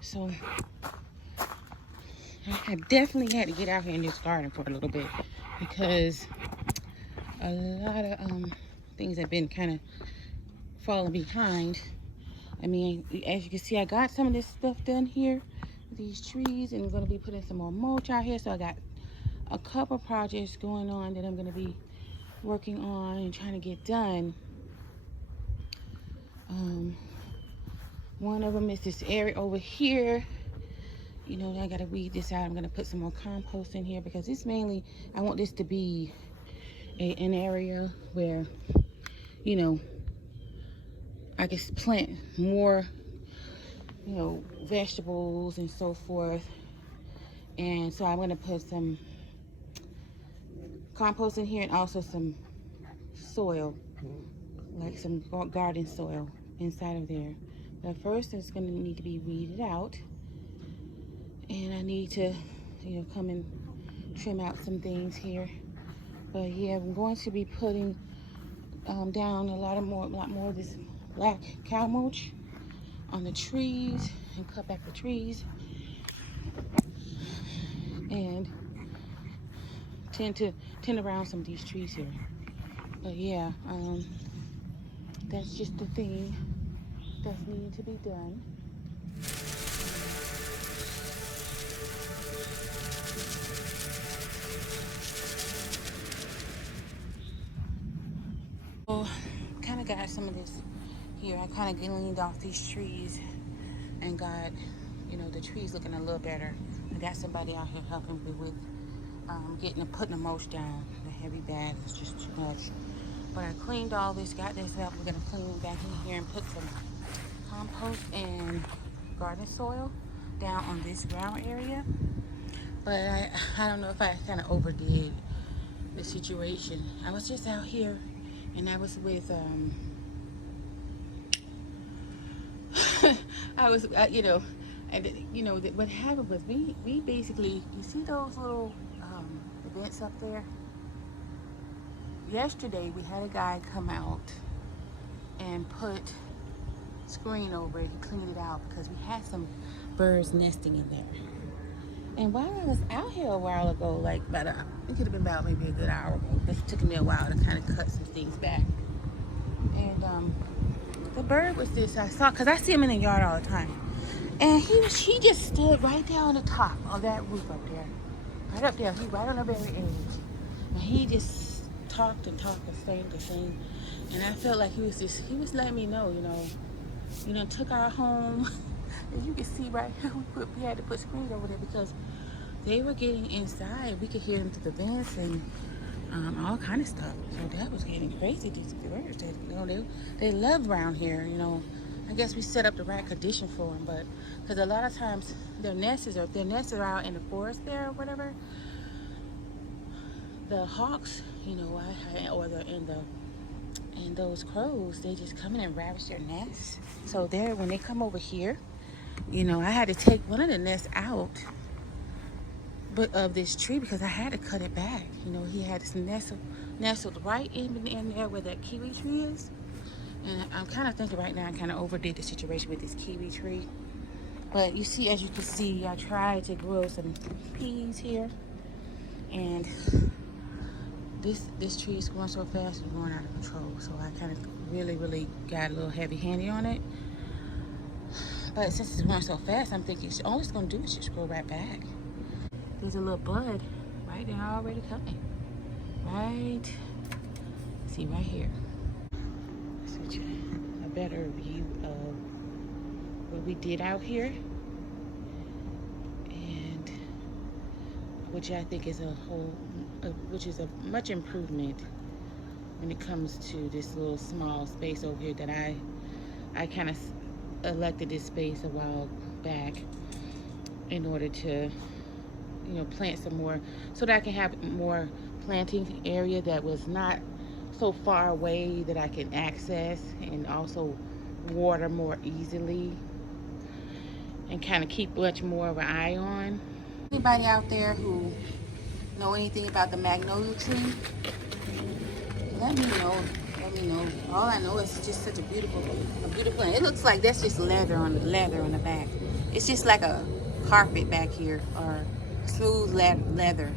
So I definitely had to get out here in this garden for a little bit because a lot of things have been kind of falling behind. I mean, as you can see, I got some of this stuff done here with these trees, and I'm going to be putting some more mulch out here. So I got a couple projects going on that I'm going to be working on and trying to get done. One of them is this area over here. You know, I got to weed this out. I'm going to put some more compost in here because it's mainly, I want this to be an area where, you know, I can plant more, you know, vegetables and so forth. And so I'm going to put some compost in here and also some soil, like some garden soil inside of there. But first it's going to need to be weeded out, and I need to, you know, come and trim out some things here. But yeah, I'm going to be putting down a lot more of this black cow mulch on the trees and cut back the trees and tend around some of these trees here. But yeah, that's just the thing that's needing to be done. So, kind of got some of this here. I kind of leaned off these trees and got, you know, the trees looking a little better. I got somebody out here helping me with putting the mulch down. The heavy bag was just too much. But I cleaned all this, got this up. We're gonna clean back in here and put some compost and garden soil down on this ground area. But I don't know if I kind of overdid the situation. I was just out here, and I was with I was you know, and you know what happened was we basically, you see those little events up there. Yesterday we had a guy come out and put screen over it. He cleaned it out because we had some birds nesting in there. And while I was out here a while ago, like it could have been about maybe a good hour ago, it took me a while to kind of cut some things back. And the bird was this, I saw, because I see him in the yard all the time. And he just stood right there on the top of that roof up there. Right up there, he right on the very edge. And he just talked and sang. And I felt like he was letting me know, you know, took our home. As you can see right here, we had to put screens over there because they were getting inside. We could hear them through the vents and all kind of stuff. So that was getting crazy. These birds, you know, they love around here. You know, I guess we set up the right condition for them, but because a lot of times their nests are out in the forest there or whatever. The hawks, you know, and those crows, they just come in and ravage their nests. So when they come over here, you know, I had to take one of the nests out, but of this tree, because I had to cut it back. You know, he had this nestled right in there where that kiwi tree is. And I'm kind of thinking right now I kind of overdid the situation with this kiwi tree. But you see, as you can see, I tried to grow some peas here, and this tree is growing so fast it's going out of control. So I kind of really got a little heavy-handed on it. But since it's growing so fast, I'm thinking all it's going to do is just grow right back. There's a little bud right there already coming. Right, see right here. Such a better view of what we did out here, and which I think is which is a much improvement when it comes to this little small space over here that I kind of elected this space a while back in order to, you know, plant some more so that I can have more planting area that was not so far away that I can access, and also water more easily and kind of keep much more of an eye on. Anybody out there who know anything about the magnolia tree, let me know. All I know is just such a beautiful plant. It looks like that's just leather on the back. It's just like a carpet back here, or smooth leather.